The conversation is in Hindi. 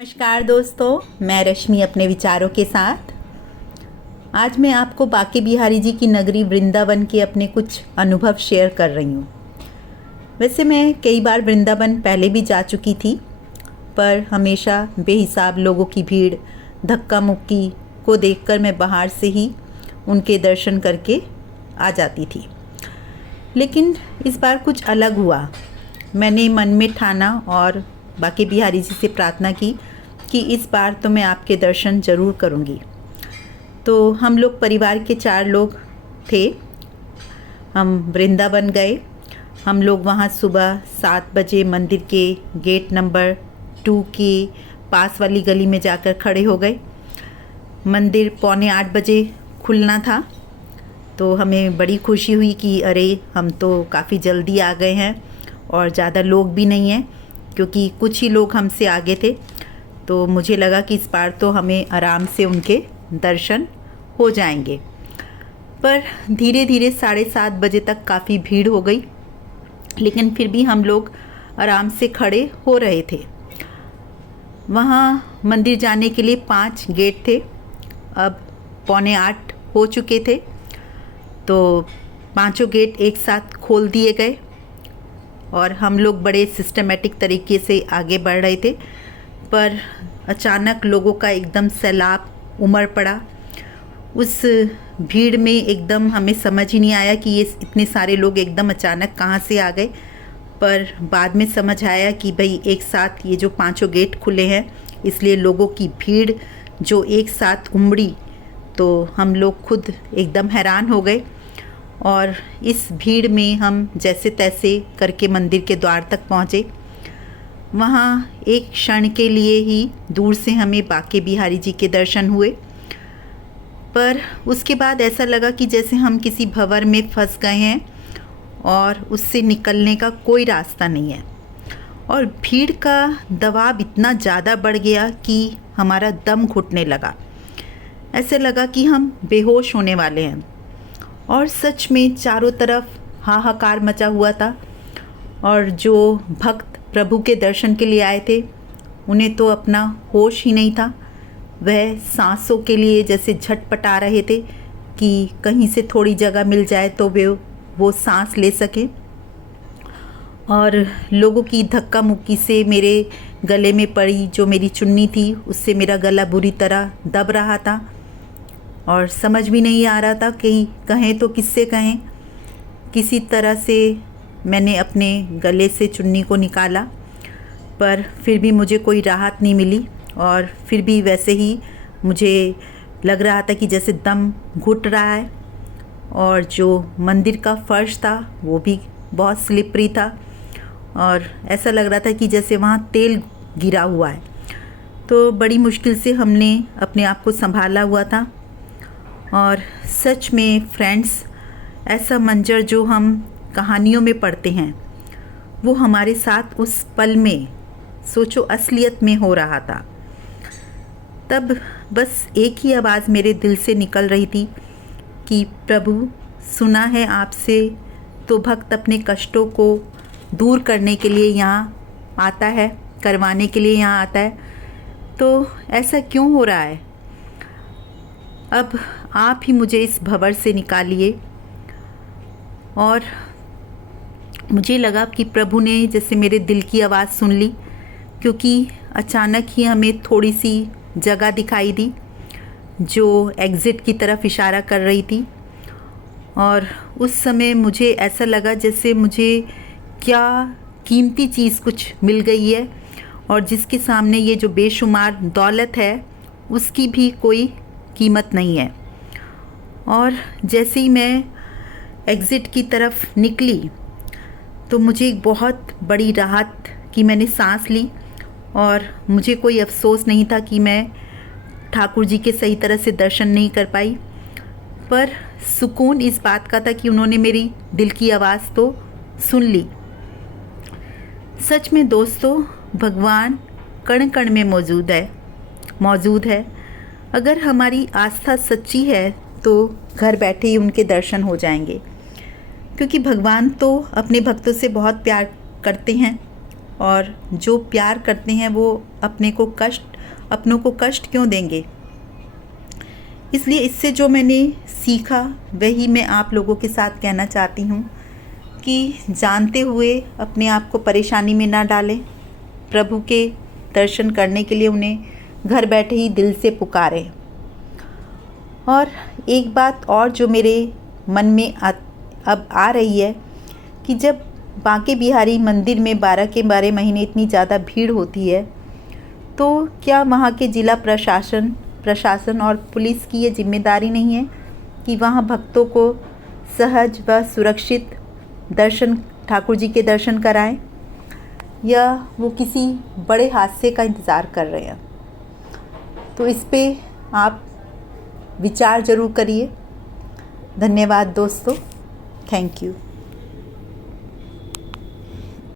नमस्कार दोस्तों, मैं रश्मि अपने विचारों के साथ आज मैं आपको बांके बिहारी जी की नगरी वृंदावन के अपने कुछ अनुभव शेयर कर रही हूँ। वैसे मैं कई बार वृंदावन पहले भी जा चुकी थी, पर हमेशा बेहिसाब लोगों की भीड़, धक्का मुक्की को देखकर मैं बाहर से ही उनके दर्शन करके आ जाती थी। लेकिन इस बार कुछ अलग हुआ। मैंने मन में ठाना और बांके बिहारी जी से प्रार्थना की कि इस बार तो मैं आपके दर्शन ज़रूर करूँगी। तो हम लोग परिवार के 4 लोग थे। हम वृंदावन गए। हम लोग वहाँ सुबह 7 बजे मंदिर के गेट नंबर 2 के पास वाली गली में जाकर खड़े हो गए। मंदिर 7:45 बजे खुलना था, तो हमें बड़ी खुशी हुई कि अरे हम तो काफ़ी जल्दी आ गए हैं और ज़्यादा लोग भी नहीं हैं, क्योंकि कुछ ही लोग हमसे आगे थे। तो मुझे लगा कि इस बार तो हमें आराम से उनके दर्शन हो जाएंगे। पर धीरे धीरे 7:30 बजे तक काफ़ी भीड़ हो गई, लेकिन फिर भी हम लोग आराम से खड़े हो रहे थे। वहाँ मंदिर जाने के लिए 5 गेट थे। अब 7:45 हो चुके थे, तो 5 गेट एक साथ खोल दिए गए और हम लोग बड़े सिस्टमेटिक तरीके से आगे बढ़ रहे थे। पर अचानक लोगों का एकदम सैलाब उमड़ पड़ा। उस भीड़ में एकदम हमें समझ ही नहीं आया कि ये इतने सारे लोग एकदम अचानक कहाँ से आ गए। पर बाद में समझ आया कि भाई एक साथ ये जो 5 गेट खुले हैं, इसलिए लोगों की भीड़ जो एक साथ उमड़ी, तो हम लोग खुद एकदम हैरान हो गए। और इस भीड़ में हम जैसे तैसे करके मंदिर के द्वार तक पहुँचे। वहाँ एक क्षण के लिए ही दूर से हमें बांके बिहारी जी के दर्शन हुए, पर उसके बाद ऐसा लगा कि जैसे हम किसी भंवर में फंस गए हैं और उससे निकलने का कोई रास्ता नहीं है। और भीड़ का दबाव इतना ज़्यादा बढ़ गया कि हमारा दम घुटने लगा। ऐसे लगा कि हम बेहोश होने वाले हैं। और सच में चारों तरफ हाहाकार मचा हुआ था, और जो भक्त प्रभु के दर्शन के लिए आए थे उन्हें तो अपना होश ही नहीं था। वह सांसों के लिए जैसे झटपटा रहे थे कि कहीं से थोड़ी जगह मिल जाए तो वो सांस ले सके। और लोगों की धक्का मुक्की से मेरे गले में पड़ी जो मेरी चुन्नी थी, उससे मेरा गला बुरी तरह दब रहा था और समझ भी नहीं आ रहा था कि कहें तो किससे कहें। किसी तरह से मैंने अपने गले से चुन्नी को निकाला, पर फिर भी मुझे कोई राहत नहीं मिली। और फिर भी वैसे ही मुझे लग रहा था कि जैसे दम घुट रहा है। और जो मंदिर का फर्श था वो भी बहुत स्लिपरी था, और ऐसा लग रहा था कि जैसे वहाँ तेल गिरा हुआ है। तो बड़ी मुश्किल से हमने अपने आप को संभाला हुआ था। और सच में फ्रेंड्स, ऐसा मंजर जो हम कहानियों में पढ़ते हैं, वो हमारे साथ उस पल में सोचो असलियत में हो रहा था। तब बस एक ही आवाज़ मेरे दिल से निकल रही थी कि प्रभु, सुना है आपसे तो भक्त अपने कष्टों को दूर करने के लिए यहाँ आता है, करवाने के लिए यहाँ आता है, तो ऐसा क्यों हो रहा है? अब आप ही मुझे इस भंवर से निकालिए। और मुझे लगा कि प्रभु ने जैसे मेरे दिल की आवाज़ सुन ली, क्योंकि अचानक ही हमें थोड़ी सी जगह दिखाई दी जो एग्ज़िट की तरफ इशारा कर रही थी। और उस समय मुझे ऐसा लगा जैसे मुझे क्या कीमती चीज़ कुछ मिल गई है, और जिसके सामने ये जो बेशुमार दौलत है उसकी भी कोई कीमत नहीं है। और जैसे ही मैं एग्ज़िट की तरफ निकली तो मुझे एक बहुत बड़ी राहत कि मैंने सांस ली, और मुझे कोई अफसोस नहीं था कि मैं ठाकुर जी के सही तरह से दर्शन नहीं कर पाई। पर सुकून इस बात का था कि उन्होंने मेरी दिल की आवाज़ तो सुन ली। सच में दोस्तों, भगवान कण कण में मौजूद है। अगर हमारी आस्था सच्ची है तो घर बैठे ही उनके दर्शन हो जाएंगे, क्योंकि भगवान तो अपने भक्तों से बहुत प्यार करते हैं। और जो प्यार करते हैं वो अपनों को कष्ट क्यों देंगे। इसलिए इससे जो मैंने सीखा वही मैं आप लोगों के साथ कहना चाहती हूँ कि जानते हुए अपने आप को परेशानी में ना डालें। प्रभु के दर्शन करने के लिए उन्हें घर बैठे ही दिल से पुकारें। और एक बात और जो मेरे मन में अब आ रही है कि जब बांके बिहारी मंदिर में 12 के 12 महीने इतनी ज़्यादा भीड़ होती है, तो क्या वहाँ के जिला प्रशासन और पुलिस की ये जिम्मेदारी नहीं है कि वहाँ भक्तों को सहज व सुरक्षित ठाकुर जी के दर्शन कराएं, या वो किसी बड़े हादसे का इंतज़ार कर रहे हैं। तो इस पे आप विचार ज़रूर करिए। धन्यवाद दोस्तों, थैंक यू।